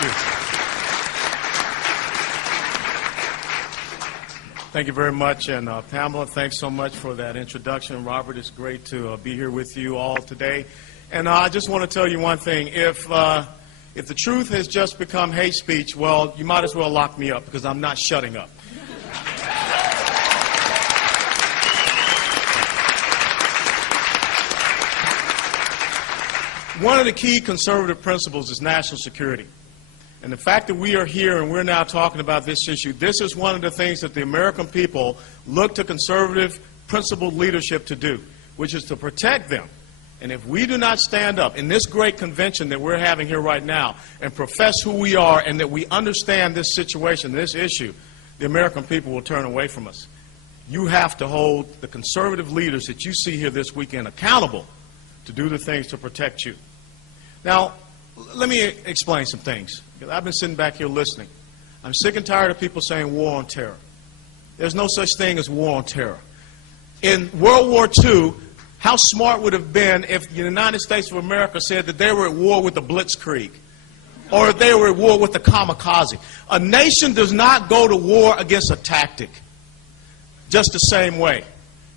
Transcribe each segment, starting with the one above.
Thank you. Thank you very much. And Pamela, thanks so much for that introduction. Robert, it's great to be here with you all today. And I just want to tell you one thing. If the truth has just become hate speech, well, you might as well lock me up because I'm not shutting up. One of the key conservative principles is national security. And the fact that we are here and we're now talking about this issue, this is one of the things that the American people look to conservative, principled leadership to do, which is to protect them. And if we do not stand up in this great convention that we're having here right now and profess who we are and that we understand this situation, this issue, the American people will turn away from us. You have to hold the conservative leaders that you see here this weekend accountable to do the things to protect you. Now, let me explain some things. I've been sitting back here listening. I'm sick and tired of people saying war on terror. There's no such thing as war on terror. In World War II, how smart would it have been if the United States of America said that they were at war with the Blitzkrieg or if they were at war with the kamikaze? A nation does not go to war against a tactic. Just the same way.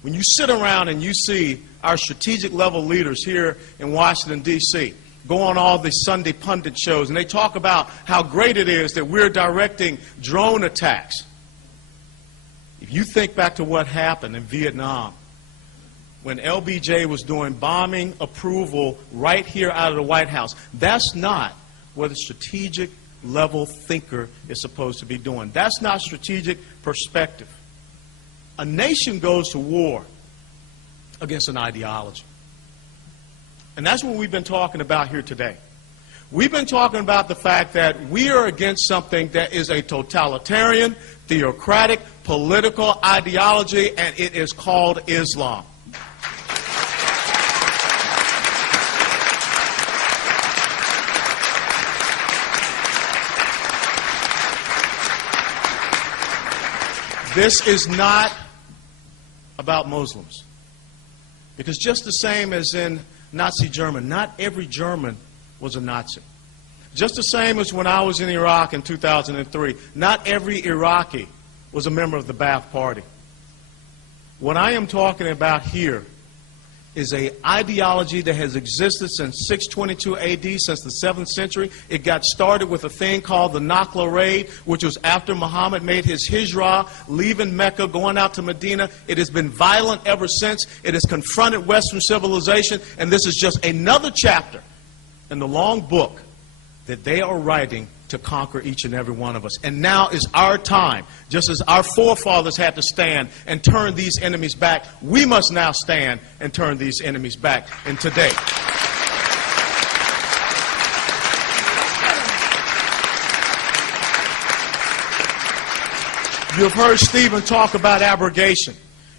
When you sit around and you see our strategic level leaders here in Washington, D.C., go on all the Sunday pundit shows, and they talk about how great it is that we're directing drone attacks. If you think back to what happened in Vietnam, when LBJ was doing bombing approval right here out of the White House, that's not what a strategic level thinker is supposed to be doing. That's not strategic perspective. A nation goes to war against an ideology. And that's what we've been talking about here today. We've been talking about the fact that we are against something that is a totalitarian, theocratic, political ideology, and it is called Islam. This is not about Muslims. Because just the same as in Nazi Germany, not every German was a Nazi. Just the same as when I was in Iraq in 2003, not every Iraqi was a member of the Ba'ath Party. What I am talking about here is an ideology that has existed since 622 AD, since the 7th century. It got started with a thing called the Nakla Raid, which was after Muhammad made his hijrah, leaving Mecca, going out to Medina. It has been violent ever since. It has confronted Western civilization, and this is just another chapter in the long book that they are writing to conquer each and every one of us. And now is our time. Just as our forefathers had to stand and turn these enemies back, we must now stand and turn these enemies back. And today, you have heard Stephen talk about abrogation.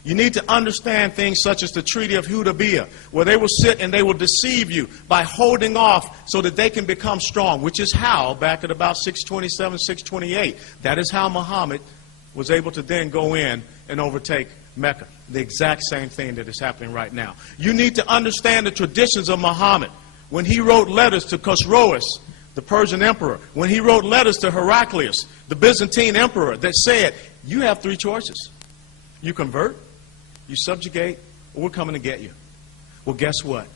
You need to understand things such as the Treaty of Hudaybiyah, where they will sit and they will deceive you by holding off so that they can become strong, which is how, back at about 627, 628, that is how Muhammad was able to then go in and overtake Mecca. The exact same thing that is happening right now. You need to understand the traditions of Muhammad. When he wrote letters to Khosroes, the Persian emperor, when he wrote letters to Heraclius, the Byzantine emperor, that said, you have three choices. You convert, you subjugate, or we're coming to get you. Well, guess what?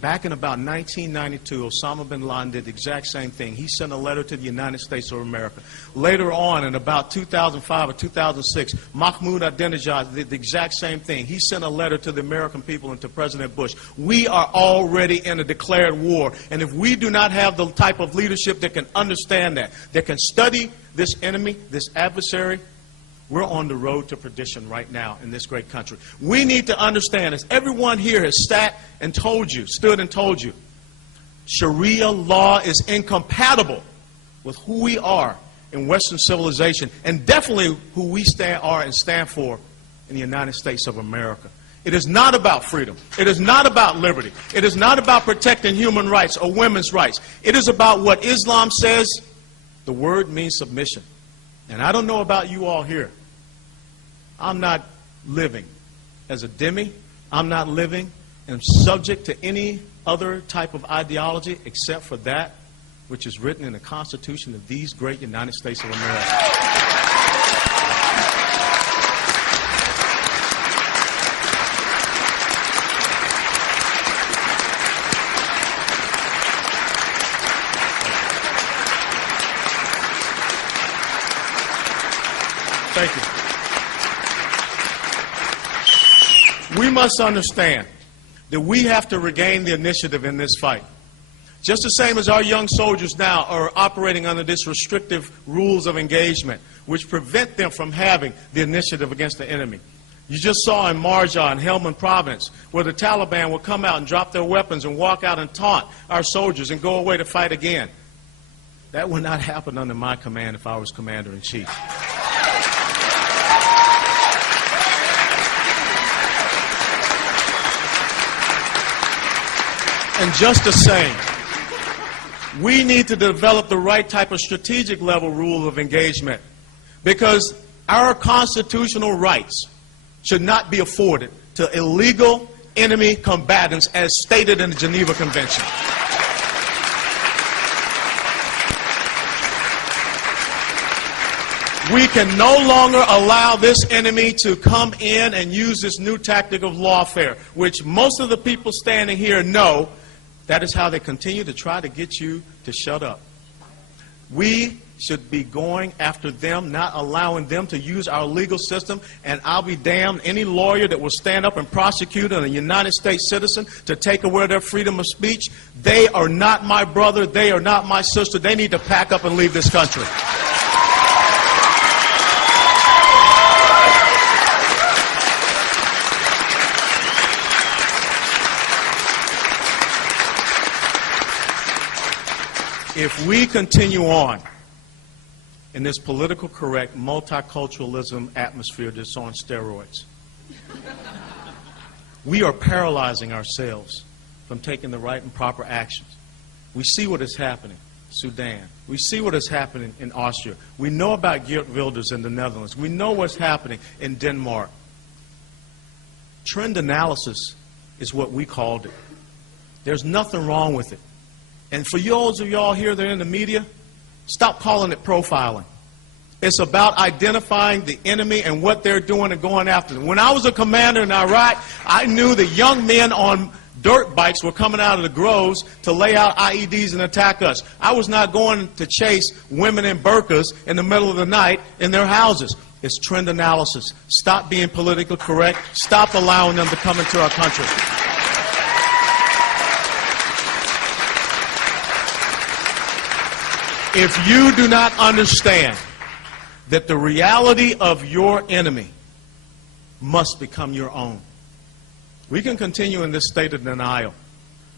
Back in about 1992, Osama bin Laden did the exact same thing. He sent a letter to the United States of America. Later on, in about 2005 or 2006, Mahmoud Ahmadinejad did the exact same thing. He sent a letter to the American people and to President Bush. We are already in a declared war, and if we do not have the type of leadership that can understand that can study this enemy, this adversary, we're on the road to perdition right now in this great country. We need to understand, as everyone here has stood and told you, Sharia law is incompatible with who we are in Western civilization, and definitely who we are and stand for in the United States of America. It is not about freedom. It is not about liberty. It is not about protecting human rights or women's rights. It is about what Islam says. The word means submission. And I don't know about you all here. I'm not living as a dhimmi. I'm not living and subject to any other type of ideology except for that which is written in the Constitution of these great United States of America. Thank you. We must understand that we have to regain the initiative in this fight. Just the same as our young soldiers now are operating under this restrictive rules of engagement, which prevent them from having the initiative against the enemy. You just saw in Marja and Helmand Province where the Taliban will come out and drop their weapons and walk out and taunt our soldiers and go away to fight again. That would not happen under my command if I was Commander-in-Chief. And just the same, we need to develop the right type of strategic level rule of engagement, because our constitutional rights should not be afforded to illegal enemy combatants as stated in the Geneva Convention. We can no longer allow this enemy to come in and use this new tactic of lawfare, which most of the people standing here know. That is how they continue to try to get you to shut up. We should be going after them, not allowing them to use our legal system, and I'll be damned any lawyer that will stand up and prosecute a United States citizen to take away their freedom of speech. They are not my brother. They are not my sister. They need to pack up and leave this country. If we continue on in this political correct multiculturalism atmosphere that's on steroids, we are paralyzing ourselves from taking the right and proper actions. We see what is happening in Sudan. We see what is happening in Austria. We know about Geert Wilders in the Netherlands. We know what's happening in Denmark. Trend analysis is what we called it. There's nothing wrong with it. And for those of y'all here that are in the media, stop calling it profiling. It's about identifying the enemy and what they're doing and going after them. When I was a commander in Iraq, I knew that young men on dirt bikes were coming out of the groves to lay out IEDs and attack us. I was not going to chase women in burqas in the middle of the night in their houses. It's trend analysis. Stop being politically correct. Stop allowing them to come into our country. If you do not understand that the reality of your enemy must become your own, we can continue in this state of denial.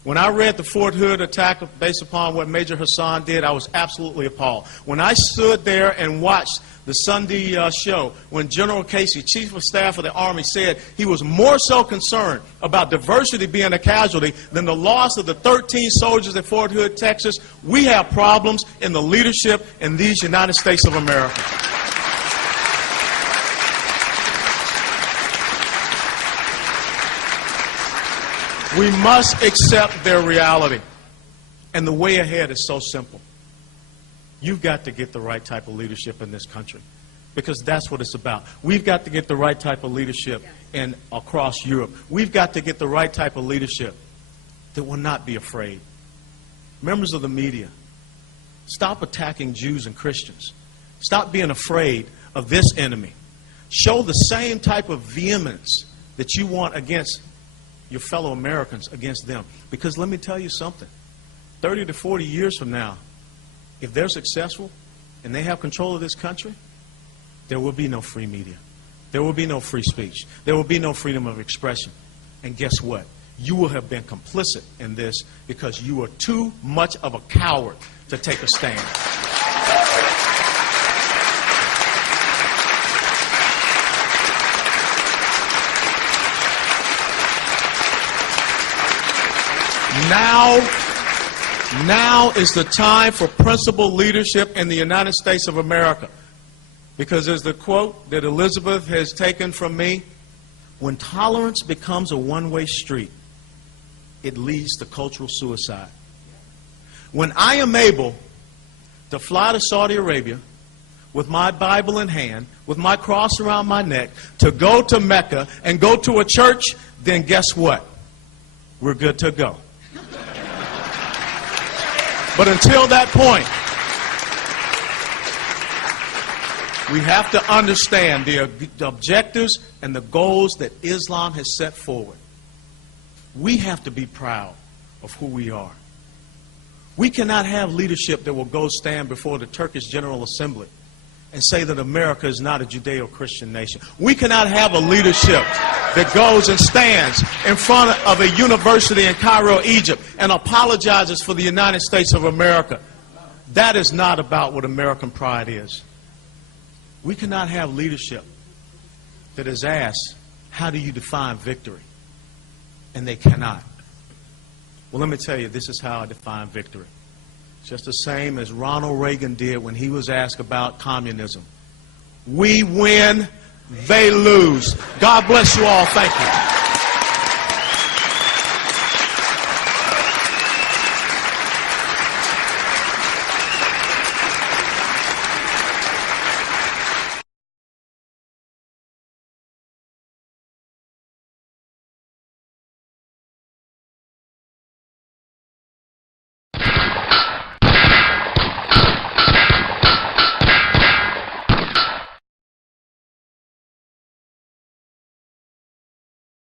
When I read the Fort Hood attack based upon what Major Hassan did, I was absolutely appalled. When I stood there and watched the Sunday show, when General Casey, Chief of Staff of the Army, said he was more so concerned about diversity being a casualty than the loss of the 13 soldiers at Fort Hood, Texas, we have problems in the leadership in these United States of America. We must accept their reality. And the way ahead is so simple. You've got to get the right type of leadership in this country, because that's what it's about. We've got to get the right type of leadership across Europe. We've got to get the right type of leadership that will not be afraid. Members of the media, stop attacking Jews and Christians. Stop being afraid of this enemy. Show the same type of vehemence that you want against your fellow Americans, against them. Because let me tell you something. 30 to 40 years from now, if they're successful and they have control of this country, there will be no free media. There will be no free speech. There will be no freedom of expression. And guess what? You will have been complicit in this because you are too much of a coward to take a stand. Now is the time for principled leadership in the United States of America. Because as the quote that Elizabeth has taken from me, when tolerance becomes a one-way street, it leads to cultural suicide. When I am able to fly to Saudi Arabia with my Bible in hand, with my cross around my neck, to go to Mecca and go to a church, then guess what? We're good to go. But until that point, we have to understand the objectives and the goals that Islam has set forward. We have to be proud of who we are. We cannot have leadership that will go stand before the Turkish General Assembly and say that America is not a Judeo-Christian nation. We cannot have a leadership that goes and stands in front of a university in Cairo, Egypt, and apologizes for the United States of America. That is not about what American pride is. We cannot have leadership that is asked, how do you define victory? And they cannot. Well, let me tell you, this is how I define victory. Just the same as Ronald Reagan did when he was asked about communism. We win, they lose. God bless you all. Thank you.